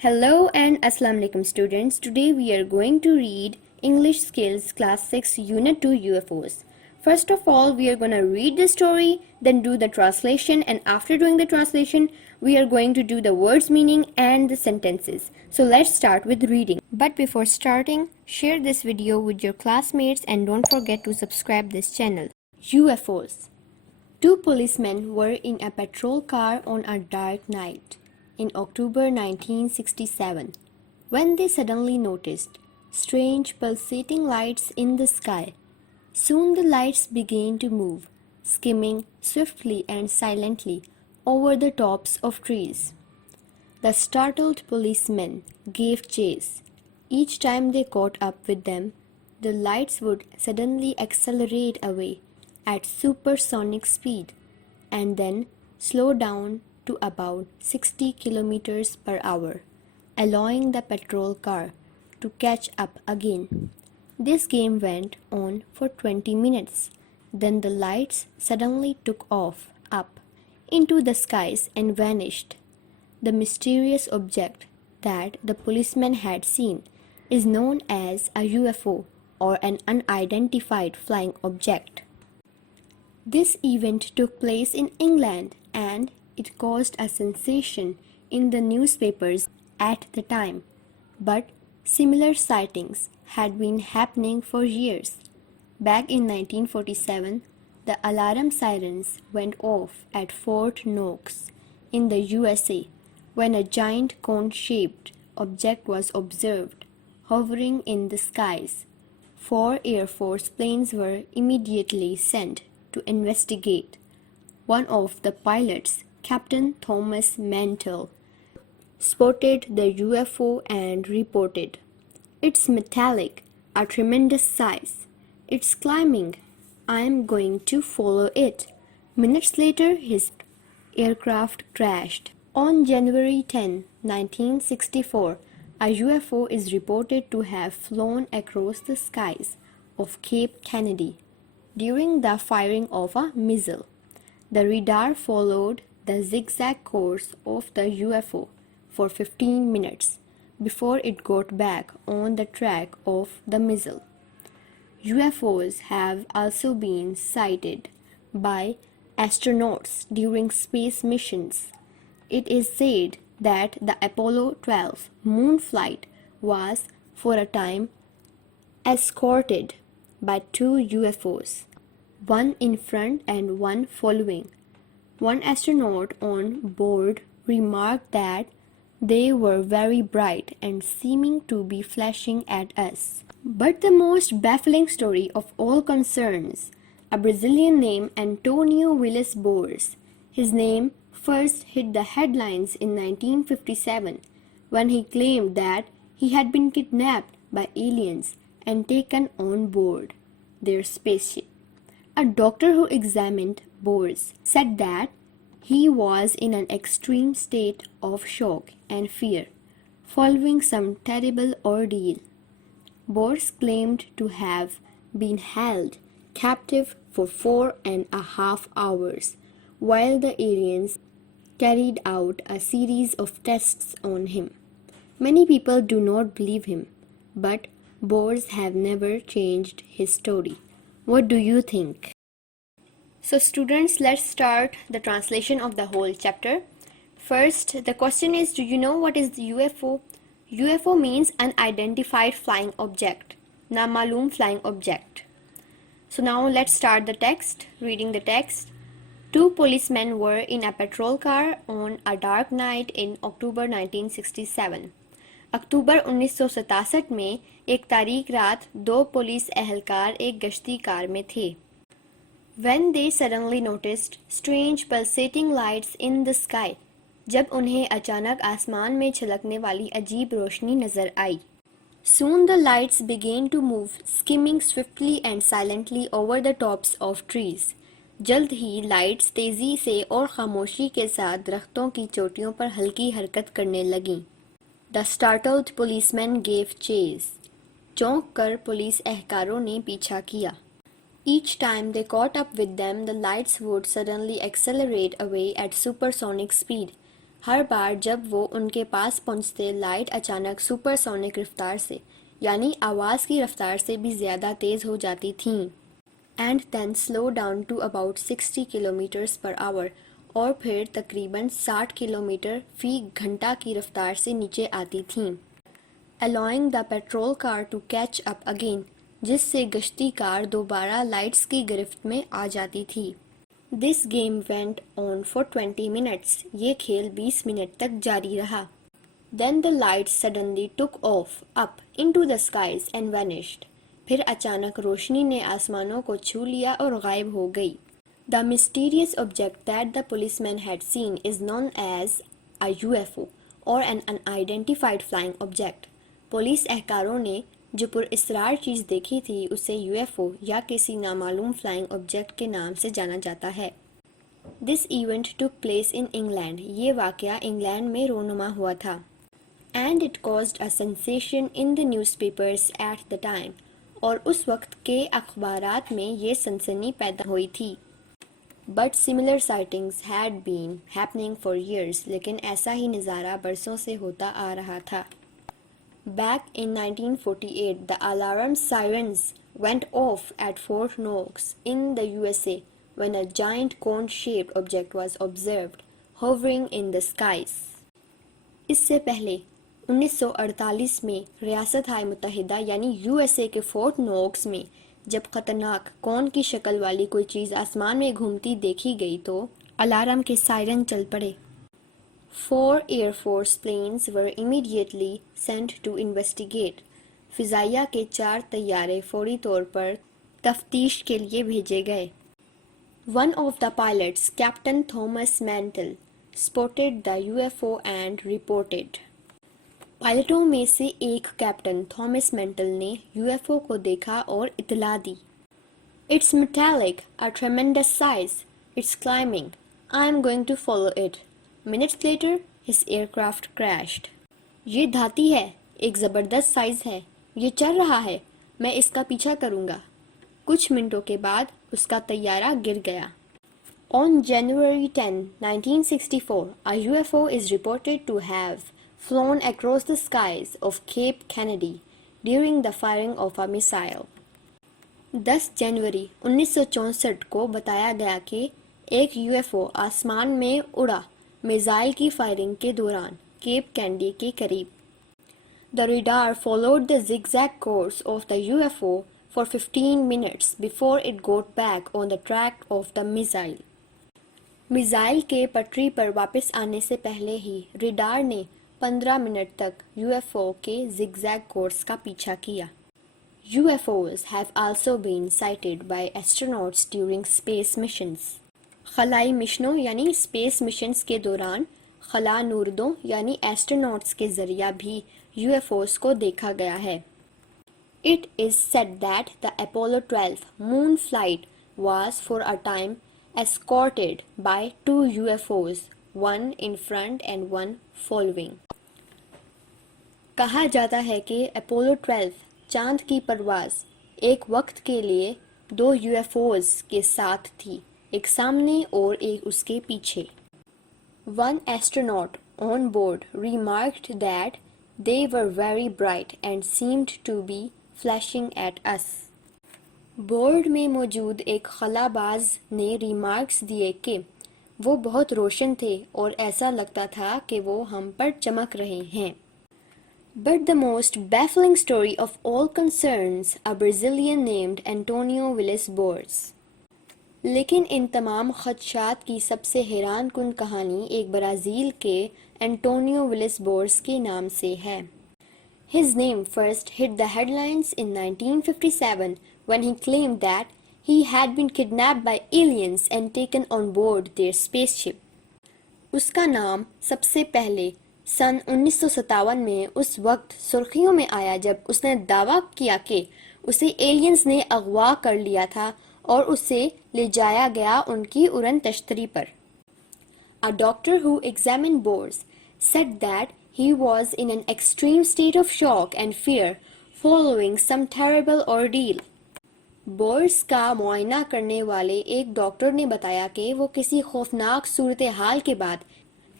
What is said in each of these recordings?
Hello and Assalamu alaikum students. Today we are going to read English Skills Class 6 Unit 2 UFOs. First of all, we are going to read the story, then do the translation, and after doing the translation, we are going to do the words meaning and the sentences. So let's start with reading. But before starting, share this video with your classmates and don't forget to subscribe this channel. UFOs. Two policemen were in a patrol car on a dark night in October 1967 when they suddenly noticed strange pulsating lights in the sky. Soon the lights began to move, skimming swiftly and silently over the tops of trees. The startled policemen gave chase. Each time they caught up with them, the lights would suddenly accelerate away at supersonic speed and then slow down to about 60 kilometers per hour, allowing the patrol car to catch up again. This game went on for 20 minutes. Then the lights suddenly took off up into the skies and vanished. The mysterious object that the policeman had seen is known as a UFO or an unidentified flying object. This event took place in England and it caused a sensation in the newspapers at the time, but similar sightings had been happening for years. Back in 1947, the alarm sirens went off at Fort Knox in the USA when a giant cone-shaped object was observed hovering in the skies. 4 Air Force planes were immediately sent to investigate. One of the pilots, Captain Thomas Mantle, spotted the UFO and reported, "It's metallic, a tremendous size. It's climbing. I'm going to follow it." Minutes later, his aircraft crashed. On January 10, 1964, a UFO is reported to have flown across the skies of Cape Kennedy during the firing of a missile. The radar followed the zigzag course of the UFO for 15 minutes before it got back on the track of the missile. UFOs have also been sighted by astronauts during space missions. It is said that the Apollo 12 moon flight was for a time escorted by 2 UFOs, one in front and one following. One astronaut on board remarked that they were very bright and seeming to be flashing at us. But the most baffling story of all concerns a Brazilian named Antonio Willis Boers. His name first hit the headlines in 1957 when he claimed that he had been kidnapped by aliens and taken on board their spaceship. A doctor who examined Boers said that he was in an extreme state of shock and fear following some terrible ordeal. Boers claimed to have been held captive for 4.5 hours while the aliens carried out a series of tests on him. Many people do not believe him, but Boers have never changed his story. What do you think? So students, let's start the translation of the whole chapter. First, the question is, do you know what is the UFO? UFO means unidentified flying object, namalum flying object. So now let's start the text, reading the text. 2 policemen were in a patrol car on a dark night in October 1967. अक्टूबर 1967 में एक तारीख रात 2 police एहलकार एक गश्ती car में थे. When they suddenly noticed strange pulsating lights in the sky, जब उन्हें अचानक आसमान में छलकने वाली अजीब रोशनी नजर आई. Soon the lights began to move, skimming swiftly and silently over the tops of trees. जल्द ही लाइट्स तेजी से और खामोशी के साथ दरख्तों की चोटियों पर हल्की हरकत करने लगीं. The startled policemen gave chase. चौंक कर पुलिस एहलकारों ने पीछा किया. Each time they caught up with them, the lights would suddenly accelerate away at supersonic speed हर बार जब वो उनके पास पहुंचते, लाइट अचानक सुपरसोनिक रफ्तार से यानी आवाज़ की रफ्तार से भी ज़्यादा तेज़ हो जाती थीं and then slow down to about 60 kilometres per hour और फिर तकरीबन 60 किलोमीटर फी घंटा की रफ्तार से नीचे आती थीं, allowing the patrol car to catch up again, जिससे गश्ती कार दोबारा लाइट्स की गिरफ्त में आ जाती थी। This game went on for 20 minutes. ये खेल 20 मिनट तक जारी रहा। Then the lights suddenly took off up into the skies and vanished. फिर अचानक रोशनी ने आसमानों को छू लिया और गायब हो गई। The mysterious object that the policeman had seen is known as a UFO or an unidentified flying object. Police एहकारों ने जो पुरअसरार चीज़ देखी थी उसे यूएफओ या किसी नामालूम फ्लाइंग ऑब्जेक्ट के नाम से जाना जाता है। This event took place in England. ये वाक़या इंग्लैंड में रोनुमा हुआ था। And it caused a sensation in the newspapers at the time. और उस वक्त के अखबारात में ये सनसनी पैदा हुई थी। But similar sightings had been happening for years. लेकिन ऐसा ही नज़ारा बरसों से होता आ रहा था। Back in 1948, the alarm sirens went off at Fort Knox in the USA when a giant cone-shaped object was observed hovering in the skies. इससे पहले 1948 में रियासत-ए मुत्तहिदा यानी USA के फोर्ट नोक्स में जब खतरनाक कौन की शक्ल वाली कोई चीज़ आसमान में घूमती देखी गई तो अलार्म के सायरन चल पड़े। 4 Air Force planes were immediately sent to investigate. फ़िज़ाइया के 4 तैयारे फौरी तौर पर तफ्तीश के लिए भेजे गए। One of the pilots, Captain Thomas Mantle, spotted the UFO and reported. पायलटों में से एक कैप्टन थॉमस मेंटल ने यूएफओ को देखा और इत्तला दी। It's metallic, a tremendous size. It's climbing. I'm going to follow it. Minutes later, his aircraft crashed. ये धाती है, एक ज़बरदस्त साइज़ है, ये चल रहा है, मैं इसका पीछा करूँगा। कुछ मिनटों के बाद उसका तैयारा गिर गया। On January 10, 1964, a UFO is reported to have flown across the skies of Cape Kennedy during the firing of a missile. 10 जनवरी 1964 को बताया गया कि एक यूएफओ आसमान में उड़ा मिसाइल की फायरिंग के दौरान केप कैंडी के करीब। The radar followed the zigzag course of the UFO for 15 minutes before it got back on the track of the missile. Missile के पटरी पर वापस आने से पहले ही रेडार ने 15 मिनट तक यूएफओ के zigzag कोर्स का पीछा किया। UFOs have also been sighted by astronauts during space missions. खलाई मिशनों यानी स्पेस मिशंस के दौरान खला नूरदों यानी एस्ट्रोनॉट्स के जरिया भी यूएफओस को देखा गया है। It is said that the Apollo 12 moon flight was for a time escorted by 2 UFOs, one in front and one following. कहा जाता है कि अपोलो 12 चांद की परवाज़ एक वक्त के लिए 2 यूएफओस के साथ थी, एक सामने और एक उसके पीछे। One astronaut on board remarked that they were very bright and seemed to be flashing at us. Board में मौजूद एक खलाबाज ने रिमार्क्स दिए कि वो बहुत रोशन थे और ऐसा लगता था कि वो हम पर चमक रहे हैं। But the most baffling story of all concerns a Brazilian named Antonio Villas-Boas. लेकिन इन तमाम खदशात की सबसे हैरान कुन कहानी एक ब्राज़ील के एंटोनियो विलिस-बोर्स के नाम से है। His name first hit the headlines in 1957 when he claimed that he had been kidnapped by aliens and taken on board their spaceship. उसका नाम सबसे पहले सन 1957 में उस वक्त सुर्खियों में आया जब उसने दावा किया कि उसे एलियंस ने अगवा कर लिया था और उसे ले जाया गया उनकी उड़न तश्तरी पर। A doctor who examined Boas said that he was in an extreme state of shock and fear following some terrible ordeal. Bourse का मुआयना करने वाले एक डॉक्टर ने बताया कि वो किसी खौफनाक सूरत हाल के बाद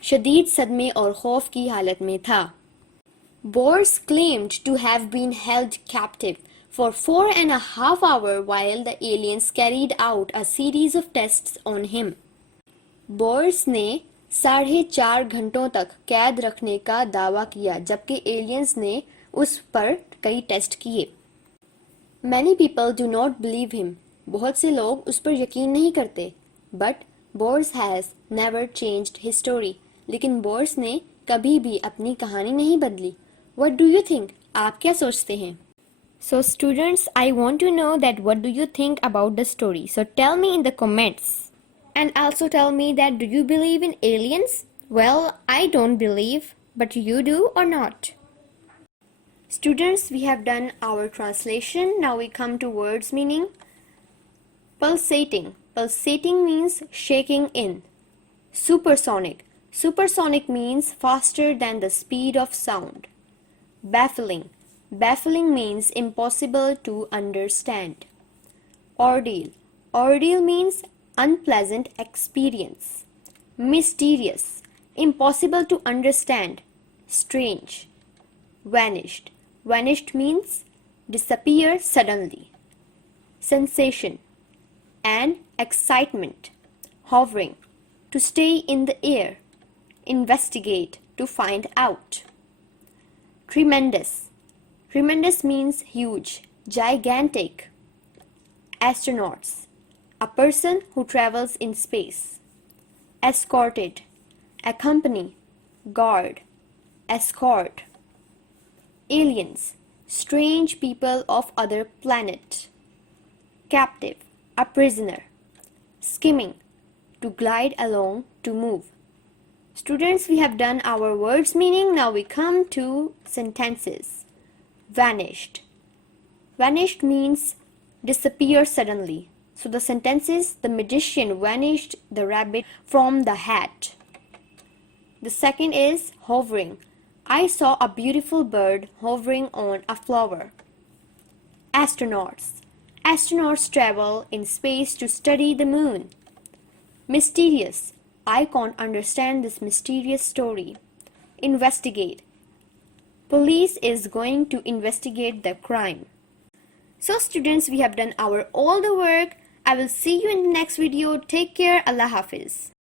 शदीद सदमे और खौफ की हालत में था. Boers claimed to have been held captive for 4.5 hours while the aliens carried out a series of tests on him. Boers ने 4.5 घंटों तक कैद रखने का दावा किया जबकि एलियंस ने उस पर कई टेस्ट किए. Many people do not believe him. बहुत से लोग उस पर यकीन नहीं करते. But Boers has never changed his story. लेकिन बोर्स ने कभी भी अपनी कहानी नहीं बदली. What do you think? आप क्या सोचते हैं? So students, I want to know that what do you think about the story. So tell me in the comments. And also tell me that do you believe in aliens? Well, I don't believe, but you do or not? Students, we have done our translation. Now we come to words meaning. Pulsating. Pulsating means shaking in. Supersonic. Supersonic means faster than the speed of sound. Baffling. Baffling means impossible to understand. Ordeal. Ordeal means unpleasant experience. Mysterious. Impossible to understand. Strange. Vanished. Vanished means disappear suddenly. Sensation. An excitement. Hovering. To stay in the air. Investigate. To find out. Tremendous. Tremendous means huge, gigantic. Astronauts. A person who travels in space. Escorted. Accompany. Guard. Escort. Aliens. Strange people of other planet. Captive. A prisoner. Skimming. To glide along, to move. Students, we have done our words meaning. Now we come to sentences. Vanished. Vanished means disappear suddenly. So the sentence is, the magician vanished the rabbit from the hat. The second is hovering. I saw a beautiful bird hovering on a flower. Astronauts. Astronauts travel in space to study the moon. Mysterious. I can't understand this mysterious story. Investigate. Police is going to investigate the crime. So students, we have done all the work. I will see you in the next video. Take care. Allah Hafiz.